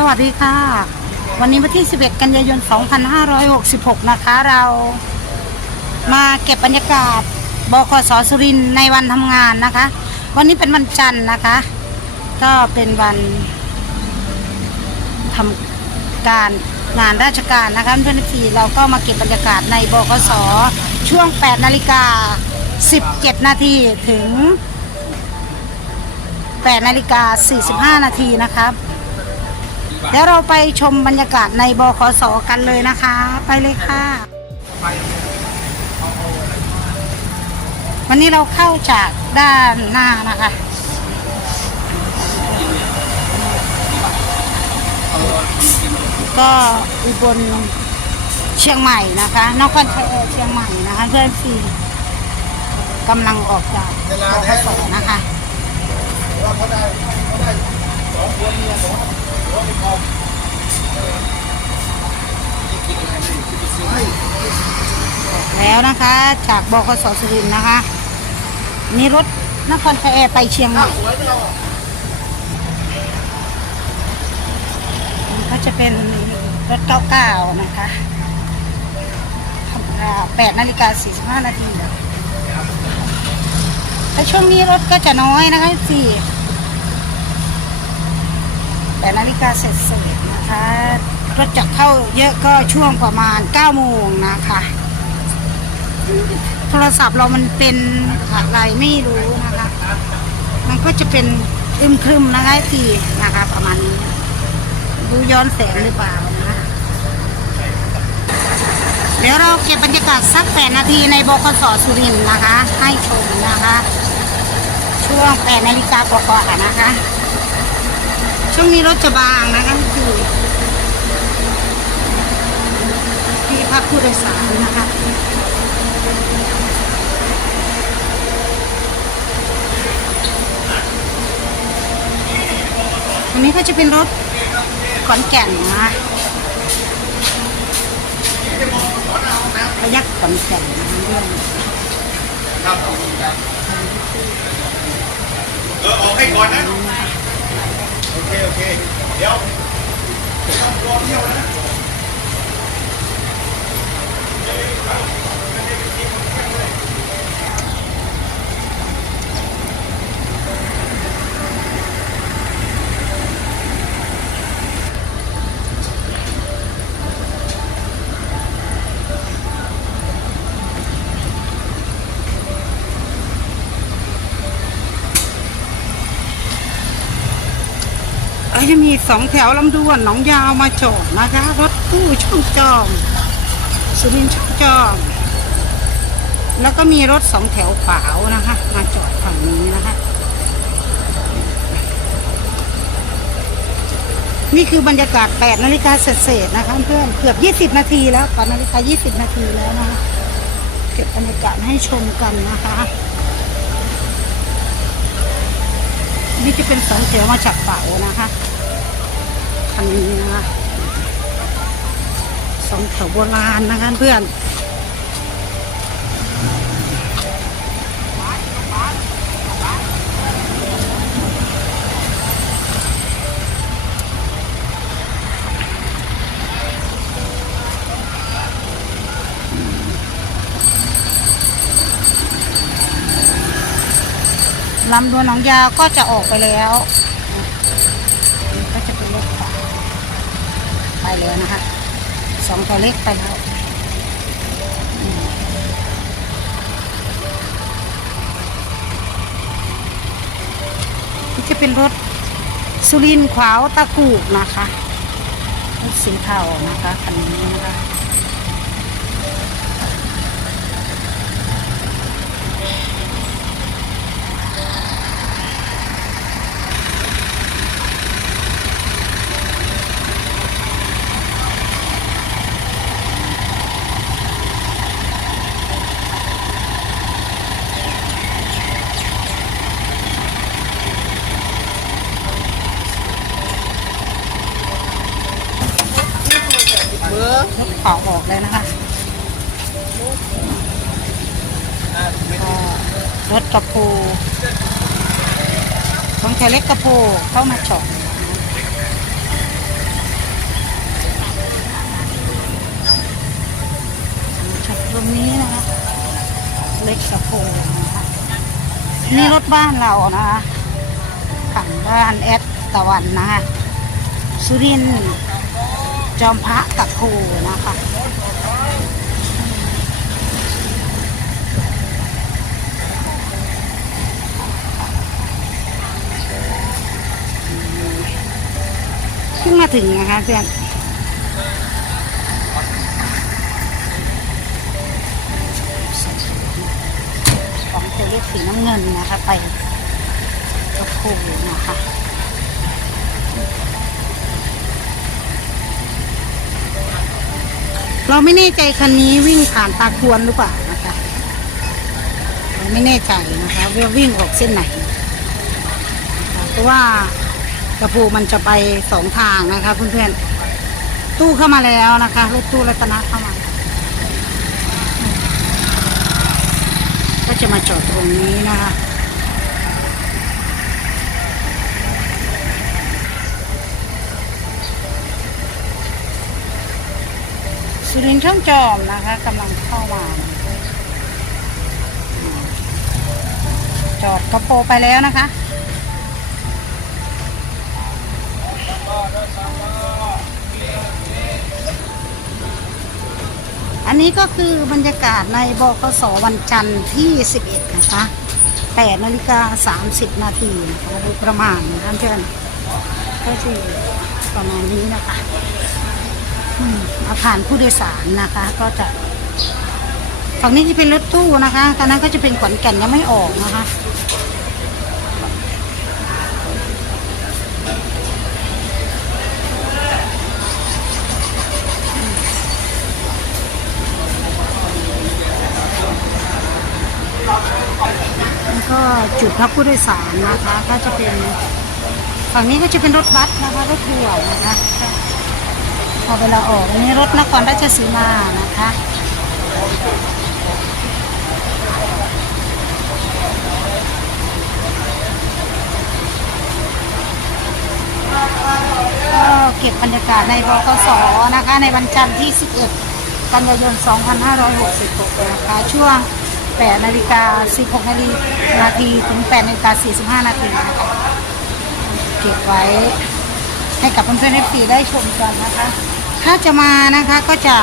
สวัสดีค่ะ วันนี้วันที่ 11 กันยายน 2566 นะคะ เรามาเก็บบรรยากาศบกสสุรินในวันทำงานนะคะ วันนี้เป็นวันจันทร์นะคะ ก็เป็นวันทำการงานราชการนะคะเพื่อนทีเราก็มาเก็บบรรยากาศในบกสช่วง 8 นาฬิกา 17 นาทีถึง 8 นาฬิกา 45 นาทีนะครับ เดี๋ยวเราไปชมบรรยากาศในบขสกันเลยนะคะ ไปเลยค่ะ วันนี้เราเข้าจากด้านหน้านะคะก็อุบลเชียงใหม่นะคะนครเชียงใหม่นะคะเพื่อนซีกำลังออกจากบขสนะคะ แล้วนะคะ จากบกสสุรินทร์นะคะนี่รถนครชัยแอร์ไปเชียงใหม่ก็จะเป็นรถเก้าเก้านะคะแปดนาฬิกาสี่สิบห้านาทีแต่ช่วงนี้รถก็จะน้อยนะคะสี่แปดนาฬิกาเสร็จเสร็จนะคะ รถจะเข้าเยอะก็ช่วงประมาณเก้าโมงนะคะ โทรศัพท์เรามันเป็นอะไรไม่รู้นะคะ มันก็จะเป็นอึมครึมนะคะทีนะคะประมาณนี้ดูย้อนแสงหรือเปล่านะเดี๋ยวเราเก็บบรรยากาศสักแปดนาทีในบกสสุรินทร์นะคะ ให้ชมนะคะ ช่วงแปดนาฬิกากว่าๆนะคะ ช่วงนี้รถจะบางนะคะคือที่พักผู้โดยสารนะคะ อันนี้ก็จะเป็นรถขอนแก่นนะพยักขอนแก่นนะเรื่องเออออกให้ก่อนนะ โอเค โอเค เดี๋ยวรอเที่ยวนะ เอ้ยจะมีสองแถวลำดวนหนองยาวมาจอดนะคะรถตู้ช่องจอมสุรินช่องจอมแล้วก็มีรถสองแถวขาวนะคะ มาจอดฝั่งนี้นะคะ นี่คือบรรยากาศ 8 นาฬิกาเศษๆนะคะเพื่อนเกือบ 20 นาทีแล้ว8นาฬิกา 20 นาทีแล้วนะคะเก็บบรรยากาศให้ชมกันนะคะนี่จะเป็นสองแถวมาจากเป๋านะคะ คันนี้นะคะสองแถวโบราณนะคะเพื่อนลำดวนหนองยาวก็จะออกไปแล้ว แล้วนะคะสองตัวเล็กไปแล้วนี่จะเป็นรถสุรินขวาวตะกูกนะคะรถสีเทานะคะคันนี้นะคะ เลยนะคะรถกระพูของแคเล็กกระพูเข้ามาช็อปช็อปตรงนี้นะคะเล็กกระพูนนี่รถบ้านเรานะคะขังบ้านแอดตะวันนะคะสุรินทร์ จอมพระตะโพนะคะเพิ่งมาถึงนะคะเพื่อนของตัวเลขสีน้ำเงินนะคะ ไปกระโพนะคะ เราไม่แน่ใจคันนี้วิ่งผ่านตาควรหรือเปล่านะคะเราไม่แน่ใจนะคะว่าวิ่งออกเส้นไหนนะคะเพราะว่ากระพูมันจะไปสองทางนะคะเพื่อนๆตู้เข้ามาแล้วนะคะรถตู้รัตนะเข้ามา ก็จะมาจอดตรงนี้นะคะ สุรินทร์ช่องจอมนะคะกำลังเข้ามาจอดกระโปไปแล้วนะคะอันนี้ก็คือบรรยากาศในบกสวันจันทร์ที่ 11 นะคะ8นาฬิกา 30 นาทีนะคะโดยประมาณนะคะเพื่อนก็จะอประมาณนี้นะคะ อาคารผู้โดยสารนะคะ ก็จะฝั่งนี้จะเป็นรถตู้นะคะตอนนั้นก็จะเป็นขอนแก่นยังไม่ออกนะคะแล้วก็จุดพักผู้โดยสารนะคะ ก็จะเป็นฝั่งนี้ก็จะเป็นรถบัสนะคะรถทัวร์นะคะ พอเวลาออกอันนี้รถนครราชสีมานะคะก็เก็บบรรยากาศในบกสนะคะ ในวันจันทร์ที่ 11 กันยายน 2566 นะคะ ช่วง 8 นาฬิกา 16 นาฬินาทีถึง 8 นาฬิกา 45 นาทีนะคะ เก็บไว้ให้กับเพื่อนๆในฟีได้ชมกันนะคะ ถ้าจะมานะคะก็จะ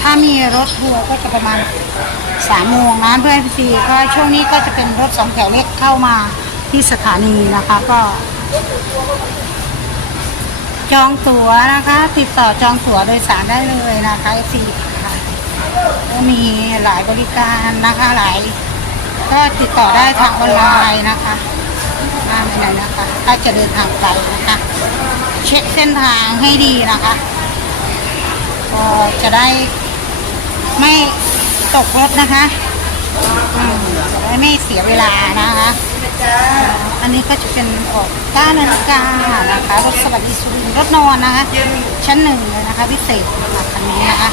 ถ้ามีรถทัวร์ก็จะประมาณ3โมงนะเพื่อนฟีก็ช่วงนี้ก็จะเป็นรถสองแถวเล็กเข้ามาที่สถานีนะคะก็ จองตั๋วนะคะ ติดต่อจองตั๋วโดยสารได้เลยนะคะฟรีค่ะก็มีหลายบริการนะคะหลาย ก็ติดต่อได้ทางออนไลน์นะคะมาไม่ไหนนะคะ ถ้าจะเดินทางไกลนะคะ เช็คเส้นทางให้ดีนะคะ ก็จะได้ไม่ตกรถนะคะจะได้ไม่เสียเวลานะคะ อันนี้ก็จะเป็นออก9นาฬิกานะคะ รถสวัสดิสุรินทร์รถนอนนะคะ ชั้นหนึ่งเลยนะคะพิเศษนะคะคันนี้นะคะ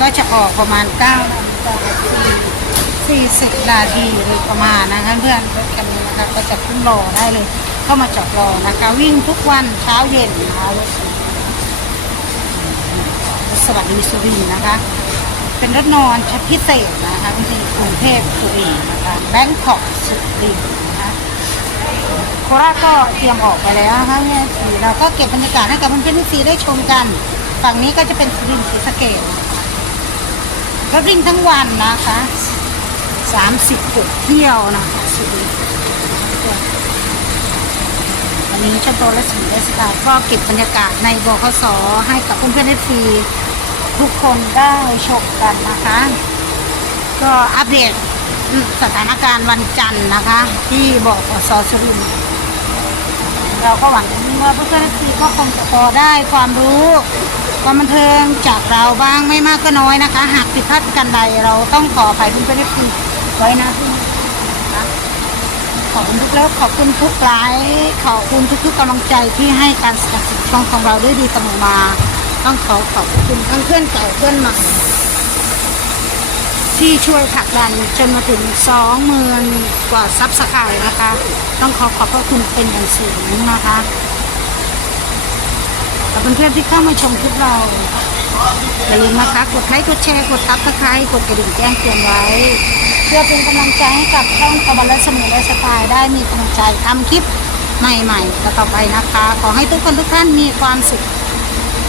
ก็จะออกประมาณ9นาฬิกา40นาทีโดยประมาณนะคะเพื่อนรถคันนี้นะคะก็จะขึ้นรอได้เลย เข้ามาจอดรอนะคะ วิ่งทุกวันเช้าเย็นนะคะรถ สวัสดิสุรินนะคะ เป็นรถนอนชั้นพิเศษนะคะที่กรุงเทพสุรินนะคะแบงคอกสุรินนะคะโคราชก็เตรียมออกไปแล้วนะคะเนี่ยสีเราก็เก็บบรรยากาศให้กับเพื่อนๆที่สีได้ชมกัน ฝั่งนี้ก็จะเป็นสุรินทร์ศรีสะเกษนะคะรถวิ่งทั้งวันนะคะ36เที่ยวนะคะสุรินทร์วันนี้เจ้าตัวและสีเอสตาก็เก็บบรรยากาศในบคสให้กับเพื่อนๆได้ฟรี ทุกคนได้ชมกันนะคะ ก็อัปเดตสถานการณ์วันจันทร์นะคะ ที่บอกสสุรินเราก็หวังว่าเพื่อนๆทีก็คงจะพอได้ความรู้ความบันเทิงจากเราบ้างไม่มากก็น้อยนะคะ หากผิดพลาดกันใดเราต้องขออภัยเพื่อนๆทีไว้นะที่นี้นะคะขอบคุณทุกเลิฟขอบคุณทุกไลค์ขอบคุณทุกๆกำลังใจที่ให้การสนับสนุนช่องของเราด้วยดีเสมอมา ต้องขอขอบคุณทั้งเพื่อนเก่าเพื่อนใหม่ที่ช่วยผลักดันจนมาถึงสองหมื่นกว่าซับสไครต์นะคะ ต้องขอขอบพระคุณเป็นอย่างสูงนะคะขอบคุณเพื่อนๆที่เข้ามาชมคลิปเราอย่าลืมนะคะ กดไลค์กดแชร์กดซับสไครต์กดกระดิ่งแจ้งเตือนไว้ เพื่อเป็นกำลังใจให้กับช่องตะวันและสมุนและสไตล์ได้มีกำลังใจทำคลิปใหม่ๆต่อไปนะคะ ขอให้ทุกคนทุกท่านมีความสุข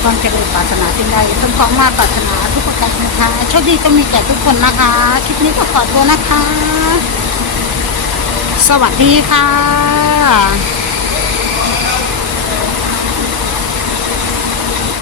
ความเจริญปรารถนาสิ่งใดสมความมาปรารถนาทุกประการนะคะโชคดีจะมีแก่ทุกคนนะคะ คลิปนี้ก็ขอตัวนะคะ สวัสดีค่ะ